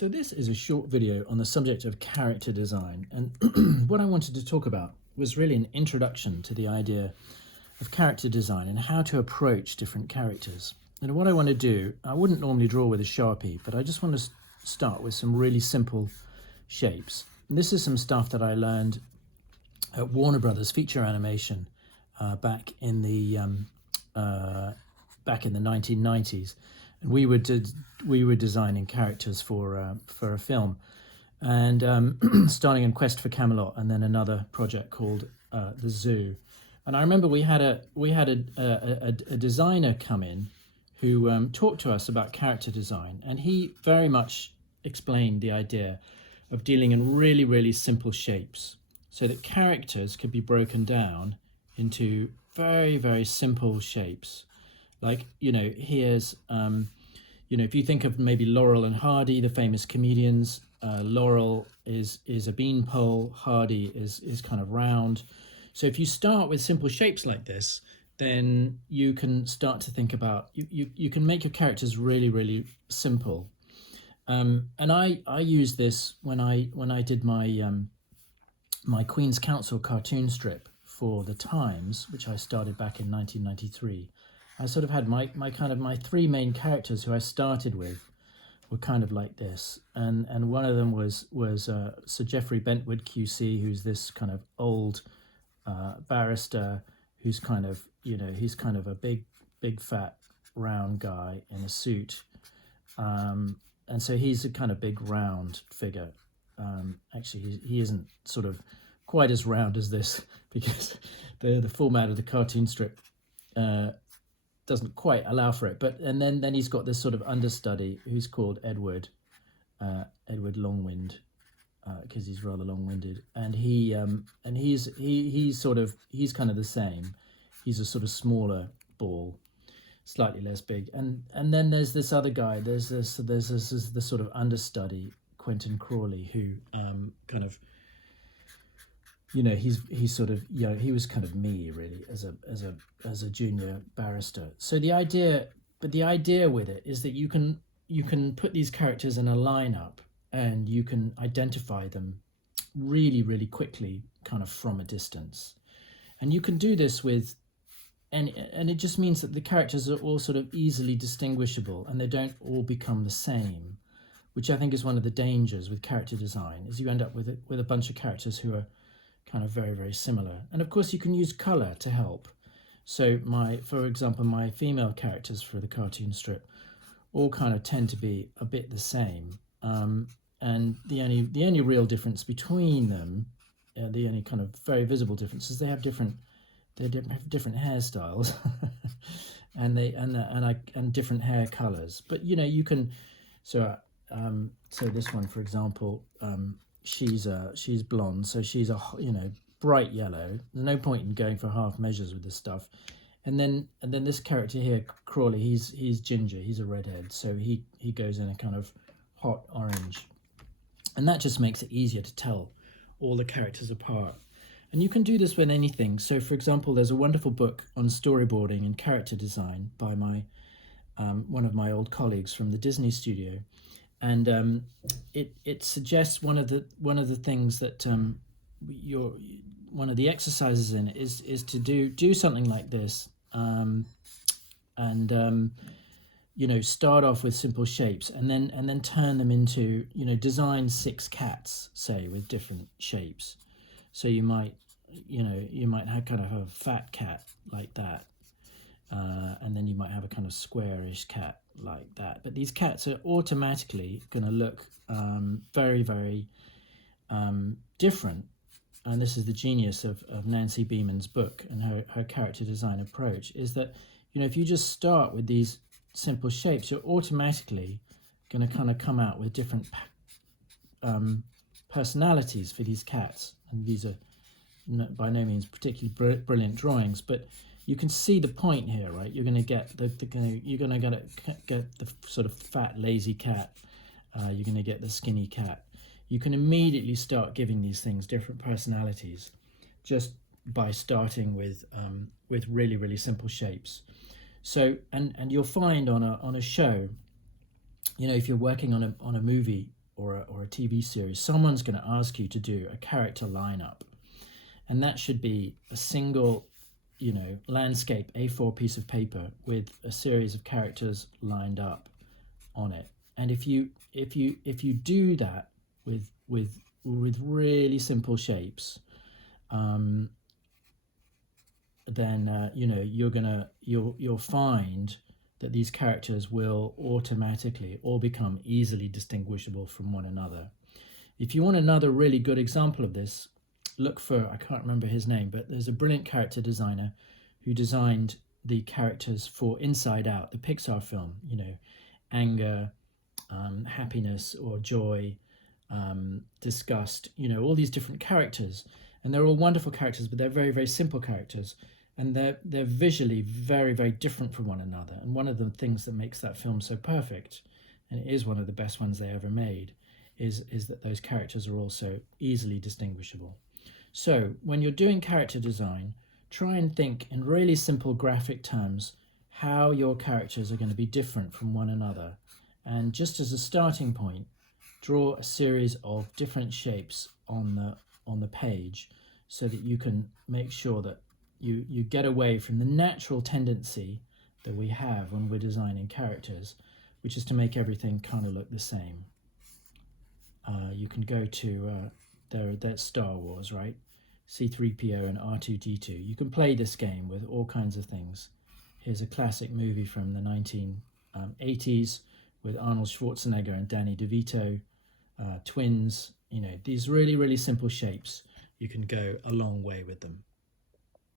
So this is a short video on the subject of character design, and what I wanted to talk about was really an introduction to the idea of character design and how to approach different characters. And what I want to do, I wouldn't normally draw with a Sharpie, but I just want to start with some really simple shapes. And this is some stuff that I learned at Warner Brothers Feature Animation back in the 1990s. And we were designing characters for a film, and starting in Quest for Camelot, and then another project called The Zoo. And I remember we had a designer come in who talked to us about character design, and he very much explained the idea of dealing in really, really simple shapes, so that characters could be broken down into very, very simple shapes. Like, here's, if you think of maybe Laurel and Hardy, the famous comedians, Laurel is a beanpole, Hardy is kind of round. So if you start with simple shapes like this, then you can start to think about, you can make your characters really, really simple. And I used this when I did my my Queen's Counsel cartoon strip for the Times, which I started back in 1993. I sort of had my three main characters who I started with were kind of like this, and one of them was Sir Geoffrey Bentwood QC, who's this kind of old barrister who's kind of he's kind of a big fat round guy in a suit, and so he's a kind of big round figure. Actually, he isn't sort of quite as round as this, because the format of the cartoon strip doesn't quite allow for it. And then he's got this sort of understudy who's called Edward Longwind, because he's rather long-winded, and he's kind of the same. He's a sort of smaller ball, slightly less big, and then there's this other guy. There's this sort of understudy, Quentin Crawley, who kind of, he's sort of, he was kind of me really as a junior barrister. So the idea with it is that you can put these characters in a lineup, and you can identify them really, really quickly, kind of from a distance. And you can do this with and it just means that the characters are all sort of easily distinguishable, and they don't all become the same, which I think is one of the dangers with character design, is you end up with a bunch of characters who are kind of very, very similar. And of course you can use color to help. So for example, my female characters for the cartoon strip all kind of tend to be a bit the same. And the only real difference between them, the only kind of very visible difference, is they have different hairstyles and different hair colors. But you can, so this one, for example, she's blonde, so she's a bright yellow. There's no point in going for half measures with this stuff. And then this character here, Crawley, he's ginger, he's a redhead, so he goes in a kind of hot orange, and that just makes it easier to tell all the characters apart. And you can do this with anything. So for example, there's a wonderful book on storyboarding and character design by one of my old colleagues from the Disney studio, and it suggests one of the things that one of the exercises in it is to do something like this, and start off with simple shapes, and then turn them into, design 6 cats, say, with different shapes. So you might have kind of a fat cat like that, and then you might have a kind of squarish cat like that. But these cats are automatically going to look very, very different. And this is the genius of Nancy Beeman's book and her character design approach, is that, if you just start with these simple shapes, you're automatically going to kind of come out with different personalities for these cats. And these are by no means particularly brilliant drawings, but you can see the point here, right? You're going to get you're going to get the sort of fat, lazy cat. You're going to get the skinny cat. You can immediately start giving these things different personalities just by starting with really, really simple shapes. So and you'll find on a show, if you're working on a movie or a TV series, someone's going to ask you to do a character lineup, and that should be a single, landscape A4 piece of paper with a series of characters lined up on it. And if you do that with really simple shapes, then you'll find that these characters will automatically all become easily distinguishable from one another. If you want another really good example of this, look for, I can't remember his name, but there's a brilliant character designer who designed the characters for Inside Out, the Pixar film, anger, happiness or joy, disgust, all these different characters. And they're all wonderful characters, but they're very, very simple characters. And they're visually very, very different from one another. And one of the things that makes that film so perfect, and it is one of the best ones they ever made, is that those characters are also easily distinguishable. So when you're doing character design, try and think in really simple graphic terms how your characters are going to be different from one another. And just as a starting point, draw a series of different shapes on the page so that you can make sure that you get away from the natural tendency that we have when we're designing characters, which is to make everything kind of look the same. You can go to that's Star Wars, right? C-3PO and R2-D2. You can play this game with all kinds of things. Here's a classic movie from the 1980s with Arnold Schwarzenegger and Danny DeVito, twins. These really, really simple shapes. You can go a long way with them.